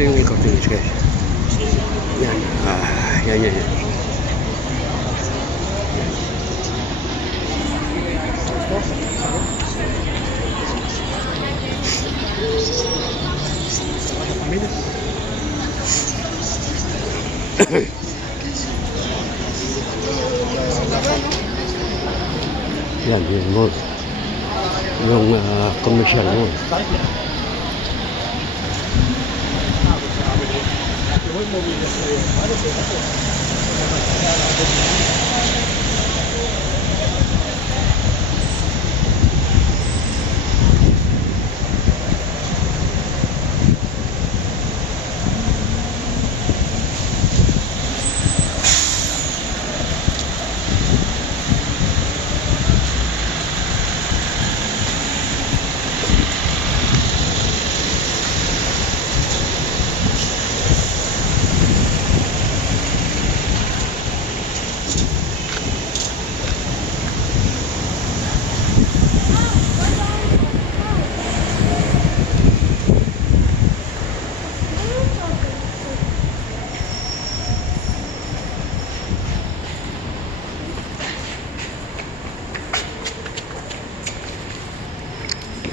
Ito yung cottage guys. Yan. Yan. Yan, yung mall. Yung commercial mall.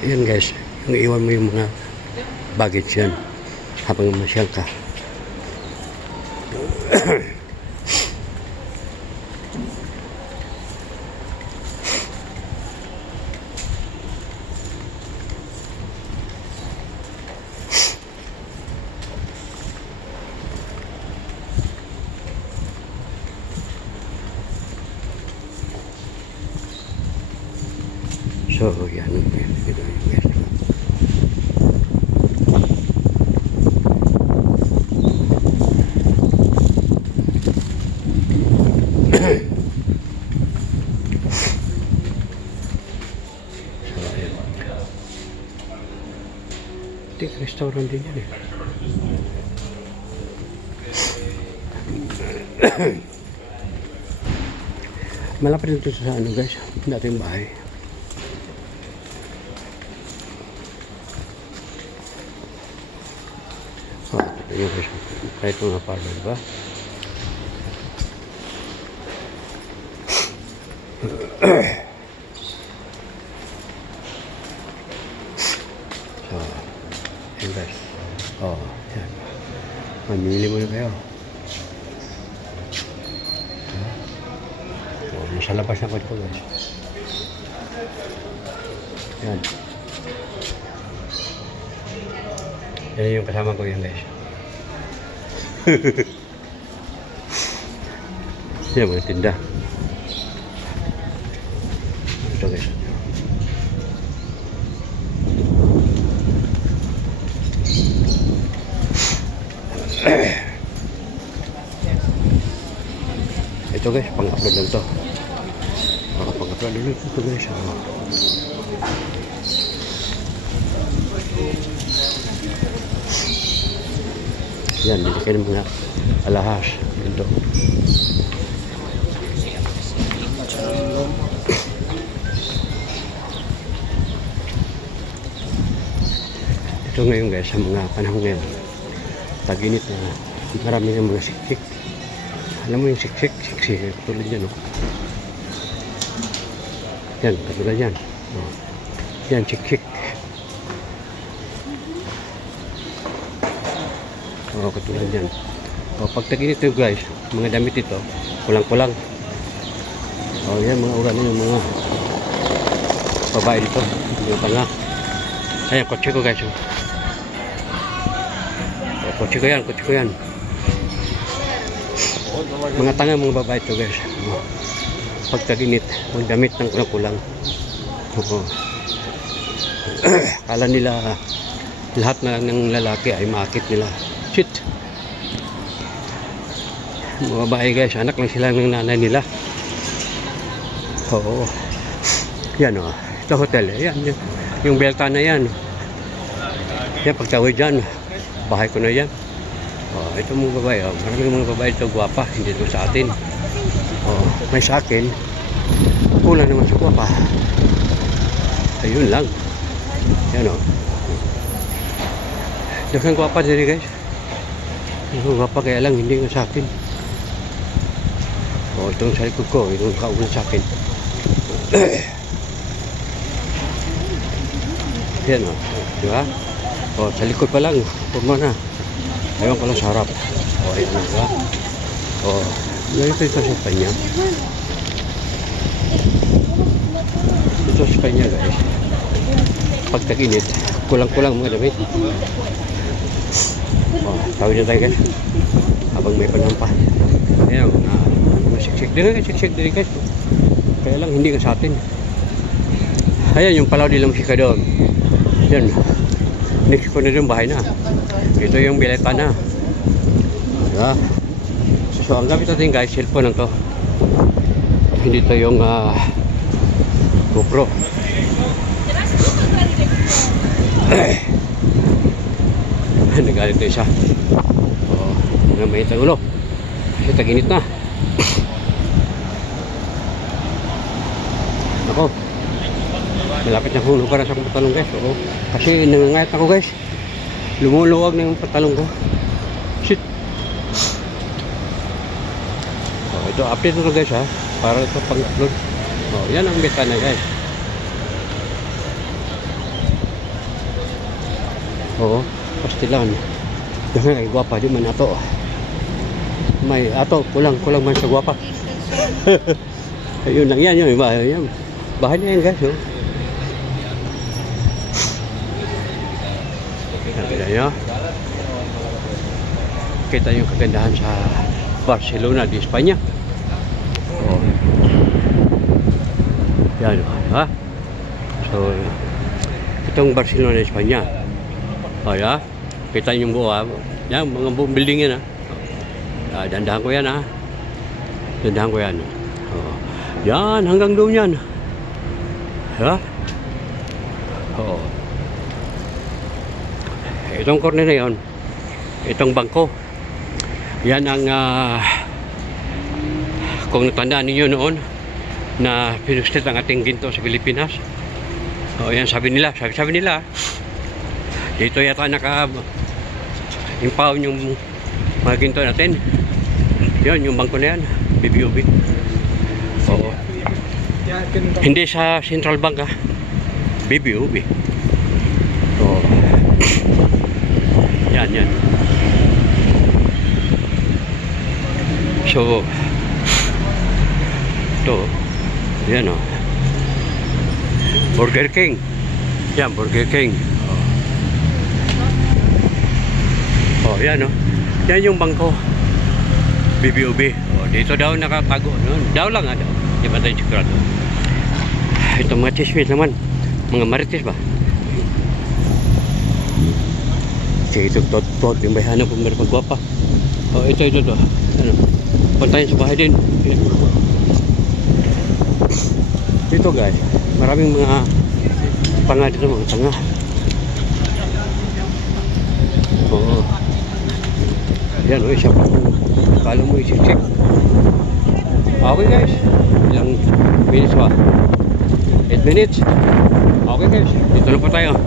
Yan guys, yung iwan mo yung mga baggage yan habang masyal ka. So, yan. Ito yung guys. So, ayan. Ito yung restaurant din yan eh. Malapit dito sa ano guys, dating bahay. Yung kahit mga parlor ba? So, yan guys. Oh, yan. Mamili mo na kayo. So, nasa labas na ko ito guys. Yan. Yan yung kasama ko yan guys. Yan mga tinda. Ito guys. Ito guys, pang-upload lang to. Pang-upload lang ito guys. Yan, bili kayo ng mga alahas dito. Ito ngayon guys, sa mga panahon ngayon, tag-init na marami ng mga siksik. Alam mo yung siksik tulad yan, no? Yan, katulad yan. Yan, siksik. O, katulad yan. O, pag tag-init ito guys, mga damit ito, kulang-kulang. O, yan, mga ulan yung mga babae dito, yung tanga. Ayan, kotse ko guys. O, kotse ko yan. Mga tanga, mga babae ito guys. O, pag tag-init, magdamit ng kulang-kulang. O, kala nila lahat na ng lalaki ay makit nila. Shit. Mga babae guys, anak lang sila ng nanay nila. Oo. Yan o. Ito hotel. Yan. Yung Belta na yan. Yan, pagtawid dyan. Bahay ko na yan. O, ito mga babae. O. Maraming mga babae ito guwapa. Hindi naman sa atin. O, may sa akin. Kulang naman sa guwapa. Ayun lang. Yan o. Dagang guwapa dito guys. Gwapa kaya lang, hindi nga sa akin. O, itong sa likod ko, itong kaulan sa akin. Yan o, di ba? O, sa likod pa lang, purma na. Ayaw ko lang sa harap. O, ayan na, di ba? O, ganito ito sa kanya. Ito sa kanya, guys. Pag tag-init, kulang-kulang mga damit. O, tawid na tayo, guys. Habang may panahon pa. Ayan, siksik din, guys. Kaya lang, hindi ka sa atin. Ayan, yung Palau de la Música doon. Yan. Next ko na doon, bahay na. Ito yung bileta na. Diba? So, ang gamit natin, guys, cellphone lang to. Hindi to yung GoPro. Nagalit to isa. O, may itang ulo. Kasi tag-init na. Ako. Malapit na kung lugar sa akong patalong, guys. Oo. Kasi nangangayat ako, guys. Lumuluwag na yung patalong ko. Shit. Oh, ito, update na to, guys, ha. Para ito pang-upload. Oh, yan ang beta na, guys. Oo. Pastilan. Dahil ay gwapa. Di man ato. May ato. Kulang man sa gwapa. Ayun lang yan. Yun. Bahay na yan, guys. Oh. Kita yung kagandahan sa Barcelona di Espanya. Oh. Yan, ha? So, itong Barcelona di Espanya. Oh, ya. Kita yung buo, ha? Yan, mga buong building yan, ha? Dandahan ko yan, ha? Dandahan ko yan. Oh. Yan, hanggang doon yan. Ha? Oo. Itong corner na yun, itong bangko, yan ang kung natandaan ninyo noon na pinustit ang ating ginto sa Pilipinas. O yan, sabi nila dito yata naka-impound yung mga ginto natin. Yun, yung bangko na yan, BBOB. Oo. Hindi sa Central Bank, ha? BBOB. Oo. Yan. So, ito, yan o. Burger King. Yan, Burger King. Oh, yan o. Yan yung bangko. BBOB. Oh, dito daw nakatago. Daw lang, daw. Di ba tayo sigurado? Ito mga chismis naman. Mga marites ba? Ito tot yung bayhana kung meron pagwapa. Oh, ito. Ano? Puntayin sa bahay din. Dito, guys. Maraming mga tanga dito, mga tanga. Oo. Yan, isa pa. Kala mo isi-check. Okay, guys. Ilang minutes ba? 8 minutes. Okay, guys. Dito na po tayo.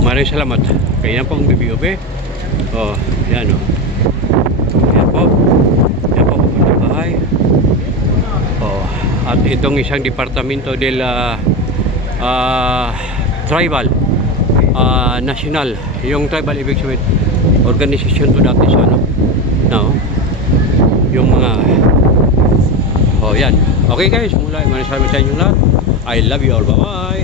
Maraming salamat. Kaya pong BBOB. Oh, yan o. Yan po. Yan po pupunta bahay. Oh, at itong isang departamento del tribal national. Yung tribal ibig sabihin organisasyon to dati sa ano. No. Yung mga oh, yan. Okay, guys. Mula maraming salamat sa inyo lahat. I love you all. Bye-bye.